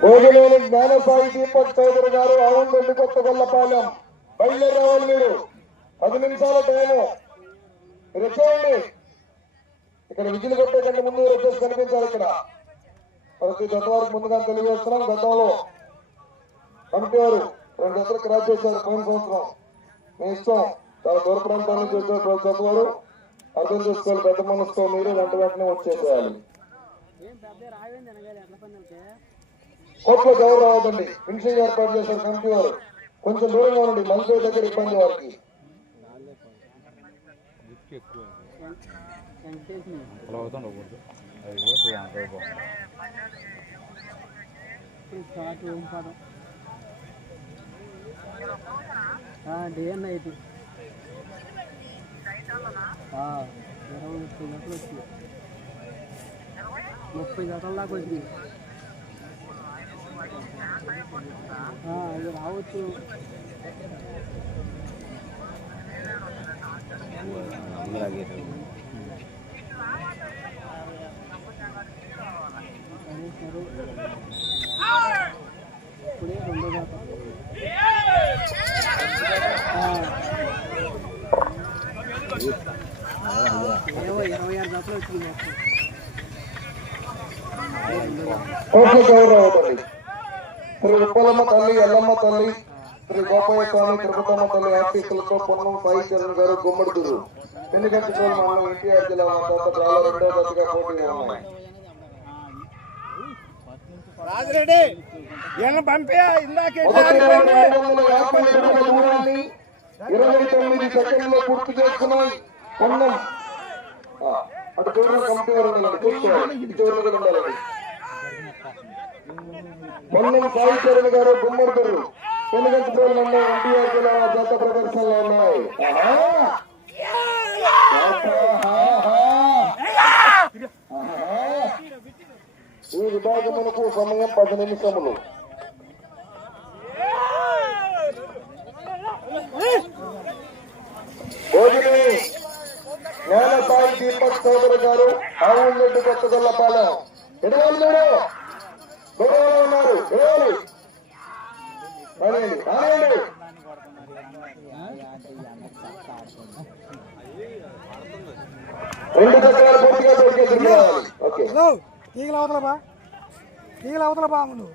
కోగిలేని జ్ఞానసాయి దీపక్ చౌదరి గారు అవును రెండు కొత్త గొల్లపాలెం. బయలుదేరి రావాలి మీరు. పది నిమిషాల టైము మీరు వచ్చేయండి ఇక్కడ విజులు కొట్టే కంటే ముందు మీరు వచ్చేసి కనిపించాలి ఇక్కడ. ప్రతి గత వారికి ముందుగా తెలియజేస్తున్నాం? గతంలో కమిటీ వారు రెండు జతలు క్రాస్ చేశారు పోయిన సంవత్సరం. మీ ఇష్టం. చాలా దూర ప్రాంతాల నుంచి వచ్చే ప్రతి జత వారు అర్థం చేసుకోవాలి. పెద్ద మనసుతో మీరు వెంట వెంటనే వచ్చేసేయాలి. కోర్టులో ఎవరు రావద్దండి. ఫినిషింగ్ ఏర్పాటు చేశారు కమిటీ వారు. కొంచెం దూరంగా ఉండండి. మంచి దగ్గర ఇబ్బంది వారికి. డే నైట్ ఇరవై ముప్పై గంటలు వచ్చింది ముప్పై గంటల దాకా వచ్చింది. అది రావచ్చు. ఇప్పుడే రెండో దాకా ఏవో ఇరవై ఆరు గంటలు వచ్చింది కోర్టులో ఎవరు రావద్దండి శ్రీ ఉప్పలమ్మ తల్లి ఎల్లమ్మ తల్లి శ్రీ గోపయ్య స్వామి తిరుపతమ్మ తల్లి ఆఫీసులతో పొన్నం సాయి చరణ్ గారు గుమ్మడిదురు ఎందుకంటే మనం ఎన్టీఆర్ జిల్లా తర్వాత చాలా రెండో దశగా ఉన్నాయి. రాజరెడ్డి ఈయన పంపే ఇందాకే ఇరవై తొమ్మిది సెకండ్లో పొన్నం. అటు చూసుకోవాలి. ఇటు ఉండాలండి పొన్నం సాయి చరణ్ గారు గుమ్మడిదరు పెనుగంటి పేరు ఎన్టీఆర్ జిల్లా జత ప్రదర్శనలో ఉన్నాయి. ఈ విభాగములకు సమయం పది నిమిషములు. భోజని జ్ఞాన సాయి దీపక్ చౌదరి గారు ఆవులెడ్డి కొత్తగొల్లపాలెం. ఎడవాలి మీరు? గొడవలో ఉన్నారు. ఎడవాలి రానియండి రానియండి రెండు చక్రాలు పూర్తిగా దొరికేసి ఓకే. తీగల అవతల బా. తీగల అవతల బా నువ్వు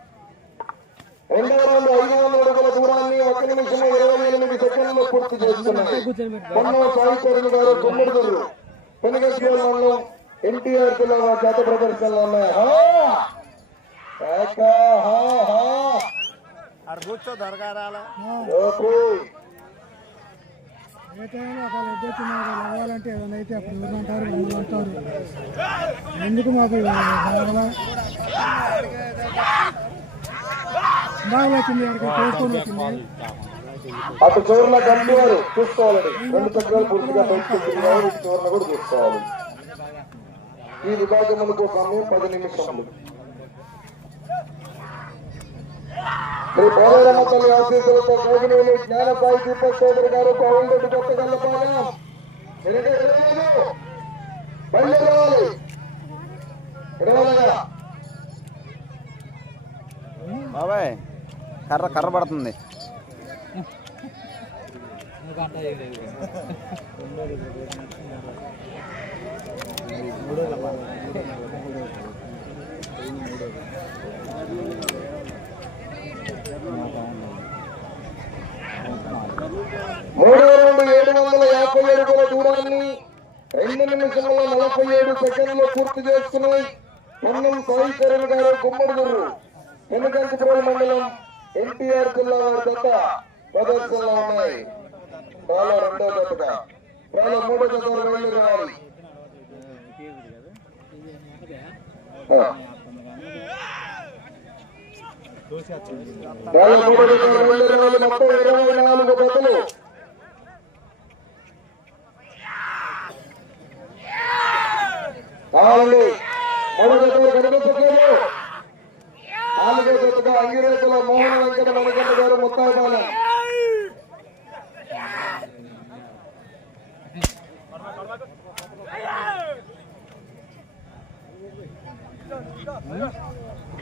రౌండ్ ఐదు వందల అడుగుల దూరాన్ని ఒక నిమిషం ఇరవై ఎనిమిది సెకండ్లు పూర్తి చేస్తున్నాయి. మొన్న సాయి చరణ్ గారు గుమ్మడిదరు ఎన్టీఆర్ జిల్లా జాత ప్రదర్శనలు ఉన్నాయి. అక్కడ కూర్చో దొరకారాల ఓకే. ఏ టైంలో ఒకవేళ ఎద్దొచ్చి మాకు అవ్వాలంటే ఏదైనా అయితే అప్పుడు అంటారు ఎందుకు మాకు బాగా బాగా వచ్చింది అక్కడికి చేసుకొని వచ్చింది. అటు చివరిలో గంటి వారు చూసుకోవాలండి. రెండు చక్రాలు పూర్తిగా బయటకు కూడా చూసుకోవాలి. ఈ విభాగములకు సమయం పది నిమిషములు. శ్రీ తల్లి ఆశీస్సులతో కోగినేని జ్ఞానసాయి దీపక్ చౌదరి గారు బాబాయ్ కర్ర కర్ర పడుతుంది. మూడో రెండు వందల యాభై అడుగుల దూరాన్ని రెండు నిమిషంలో నలభై ఏడు సెకండ్లు పూర్తి చేసుకున్నాయి పొన్నం సాయి చరణ్ గారు గుమ్మడుగురు వెనుకంటిపురం మండలం ఎన్టీఆర్ జిల్లా వారి జత ప్రదర్శనలో ఉన్నాయి. బాలో రెండో జతగా. బాలో మూడో జత బయలుదేరి రావాలి ఆ. మూడో జత బయలుదేరి రావాలి మొత్తం ఇరవై నాలుగు జతలు కావాలి మూడో జతలు కనిపించట్లేదు నాలుగో జతగా అంగిరేతుల మోహన వెంకట గారు ముత్తాయి బాల.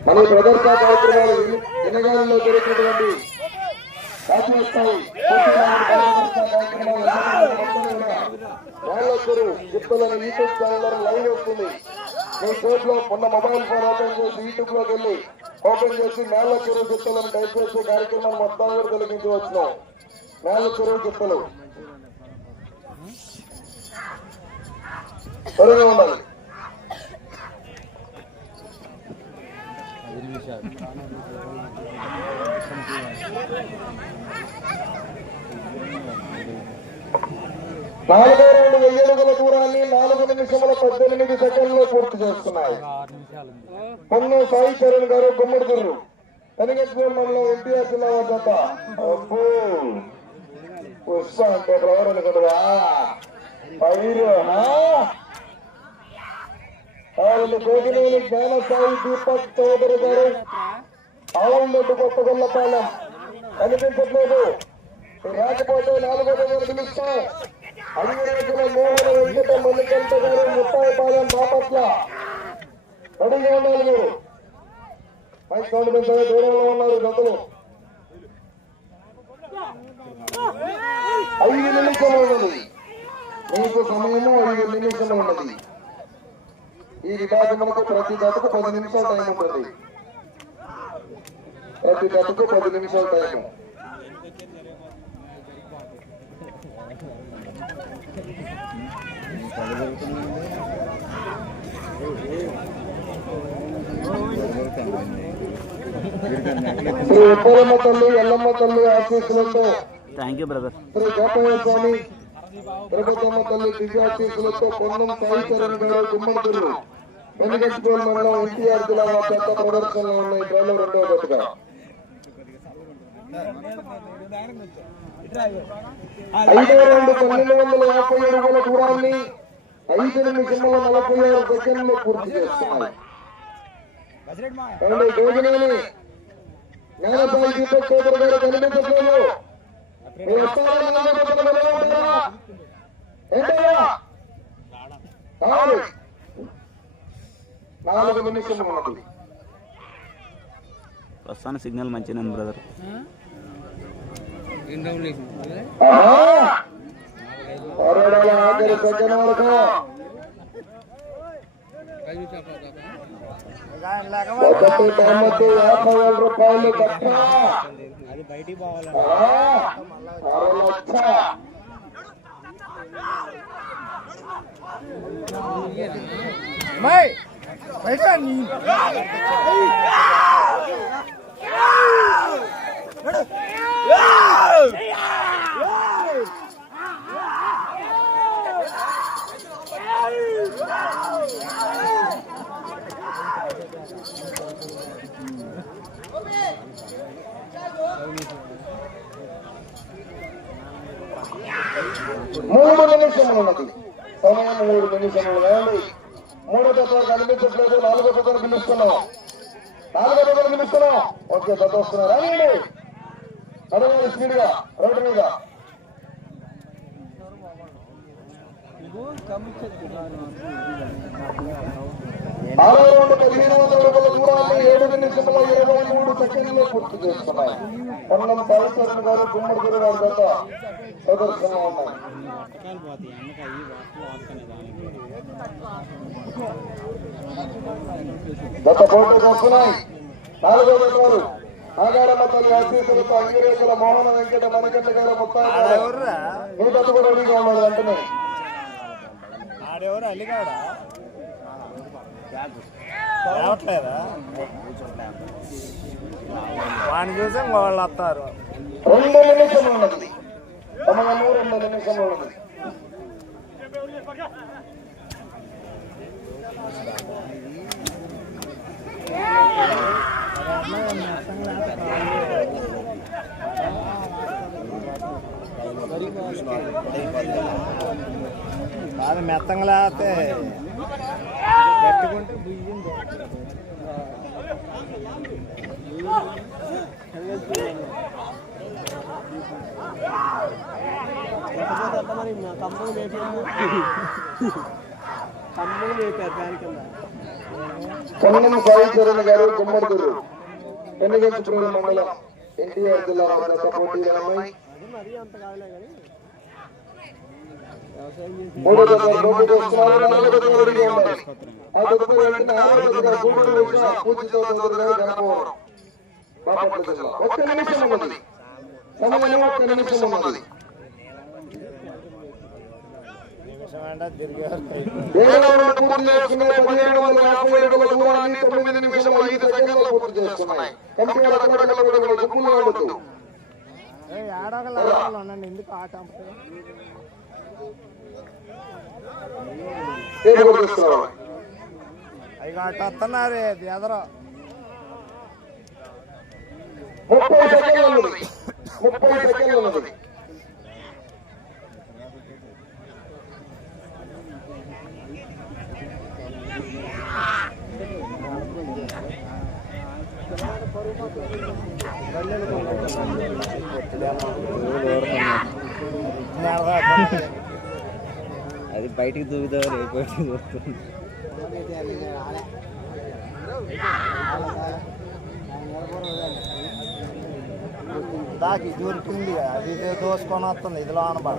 మన ప్రదర్శన కార్యక్రమాలు వినగానంలో జరిగినటువంటి జాతీయ స్థాయి వాళ్ళొక్కరు జిప్పులను యూట్యూబ్ ఛానల్ లైవ్ వస్తుంది మీ చేతిలో ఉన్న మొబైల్ ఫోన్ ఓపెన్ చేసి యూట్యూబ్లోకి వెళ్ళి ఓపెన్ చేసి మేళ్ళ చెరువు జిప్పులను టైప్ చేసే కార్యక్రమాన్ని మొత్తం కూడా తొలగించి వచ్చినాం మేళ్ళ చెరువు జిప్పులు త్వరగా ఉండాలి. నాలుగో రెండు నాలుగు నిమిషముల పద్దెనిమిది సెకండ్లో పూర్తి చేస్తున్నాయి. పొన్ను సాయి చరణ్ గారు గుమ్మడిదుర్రు కనిగజ్వరం మండలం ఎన్టీఆర్ జిల్లా వద్ద అబ్బో! అంటే ఎవరు అనుకుంటున్నా పైరు వాళ్ళు గోగినేని జ్ఞాన సాయి దీపక్ చౌదరి గారు. ఆవులెడ్డి కొత్తగొల్లపాలెం. కనిపించట్లేదు. రాకపోతే నాలుగో దగ్గర పిలుస్తాం అడిగిన మోహన వెంకట మల్లికంఠ గారు ముప్పాయిపాలెం బాపట్ల. రెడీగా ఉండాలి మీరు మైక్ సౌండ్ పెంచగా దూరంలో ఉన్నారు గతులు. ఐదు నిమిషం ఉన్నది. మీకు సమయము ఐదు నిమిషం ఉన్నది. ఈ విభాగములకు ప్రతి జతకు పది నిమిషాల టైం ఉంటుంది. ప్రతి జతకు పది నిమిషాల టైం శ్రీ ఉప్పలమ్మ తల్లి ఎల్లమ్మ తల్లి ఆశీస్సులతో thank you brother Shri Gopayya Swami Tirupatamma తల్లి దివ్యాశీస్సులతో పొన్నం సాయి చరణ్ గారు గుమ్మడితులు వెనుగట్టుకోల్ మండలం ఎన్టీఆర్ జిల్లా వారి చెత్త ప్రదర్శనలో ఉన్న ఈ ట్రైలో రెండవ జతగా ఐదో రెండు పన్నెండు వందల యాభై అడుగుల దూరాన్ని ఐదు నిమిషముల నలభై ఆరు సెకండ్లు పూర్తి చేస్తున్నాయి. గోగినేని జ్ఞానసాయి దీపక్ చౌదరి గారు కనిపించట్లేదు. నాలుగు నిమిషం ఉన్నది. ప్రస్తుతానికి సిగ్నల్ మంచిగా బ్రదర్. రూపాయలు కట్ట అది బయటికి పోవాలి ఆహా! అర లక్ష బయట మూడు నిమిషములు వేయాలి మూడో తత్వం కనిపించట్లేదు నాలుగో తత్వం పిలుస్తున్నాం. నాలుగో తత్వం పిలుస్తున్నాం. ఓకే తత్వం వస్తున్నారు. రానియండి అడగాలి స్పీడ్గా రోడ్డు మీద. కమిషన్ ఆరో రౌండ్ పదిహేను వందల రూపాయల దూరాన్ని ఏడు నిమిషముల ఇరవై మూడు సెకండ్లు పూర్తి చేస్తున్నాయి పొన్నం సాయిచరణ్ గారు గుమ్మడి గురు గారి గత ప్రదర్శన ఉన్నాయి. గత వస్తున్నాయి నాలుగో తల్లి ఆశీస్సులతో అంగిరేకుల మోహన వెంకట మణికంఠ గారు కూడా ఆడెవరు అల్లిగాడా? రావట్లేదా? వాడిని చూసి వాళ్ళు వస్తారు. రెండు నిమిషం ఉన్నది. సమయము రెండు నిమిషం ఉన్నది. బాగా మెత్తంగా లేకపోతే గట్టుకుంటే బియ్యం మరి తమ్ముడు వేపారు తమ్ముడు వేపారు దాని కింద పొన్నం సాయి గారు. గుమ్మడిదూరు ఎన్నికల మండలం ఎన్టీఆర్ జిల్లా పోటీ గత మూడో ఒక్క నిమిషం ఉన్నది. సమయం ఒక్క నిమిషం ఉన్నది. పదిహేడు వందల యాభై అడుగుల దూరాన్ని తొమ్మిది నిమిషముల ఐదు సెకండ్లు పూర్తి చేసుకున్నాయి. కమిటీ అక్కడ గుంపులు ఆడుతూ ఎందుకు ఆట అవి అటు వస్తున్నారు ఎదరో. ముప్పై సెకండ్లు ముప్పై సెకండ్లు బయటికి దూకుతావు రేపు బయటికి దూకుతుంది దాకి దూరికింది అది ఇదే దోసుకొని వస్తుంది ఇదిలో అనబడ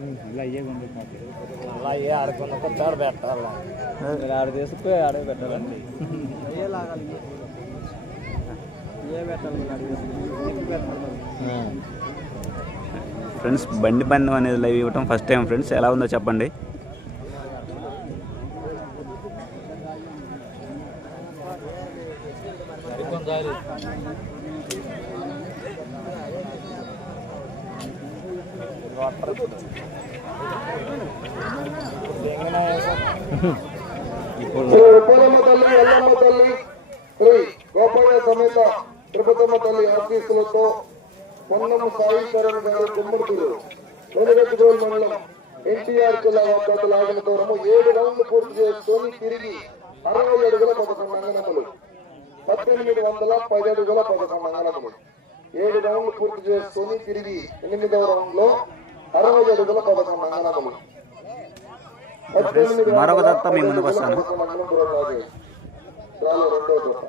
గజరావాలి అలా ఏ ఆడుకున్న కొత్త పెట్టాలి? ఆడ తీసుకుపోయి ఆడే పెట్టాలండి. ఫ్రెండ్స్ బండి పందెం అనేది లైవ్ ఇవ్వటం ఫస్ట్ టైం ఫ్రెండ్స్. ఎలా ఉందో చెప్పండి. ఉప్పలమ్మ తల్లి ఎల్లమ్మ తల్లి శ్రీ గోపాల సమేత తిరుపతమ్మ తల్లి ఆశీస్సులతో పొన్నమ్మ సాయి చరణ్ గారు గుమ్మడితూరు వెనుగట్టుగోలు మండలం ఎన్టీఆర్ జిల్లా వద్ద ఆగిన దూరము ఏడు రౌండ్లు పూర్తి చేసుకొని తిరిగి అరవై అడుగుల పదకొండు అంగనములు పద్దెనిమిది వందల పది అడుగుల పదకొండు అంగనములు ఏడు రౌండ్లు పూర్తి చేసుకొని తిరిగి ఎనిమిదవ రౌండ్లో అరవై అడుగుల పదకొండు అంగనములు మరొక దత్త మీ ముందుకు వస్తాను. రెండో దత్త.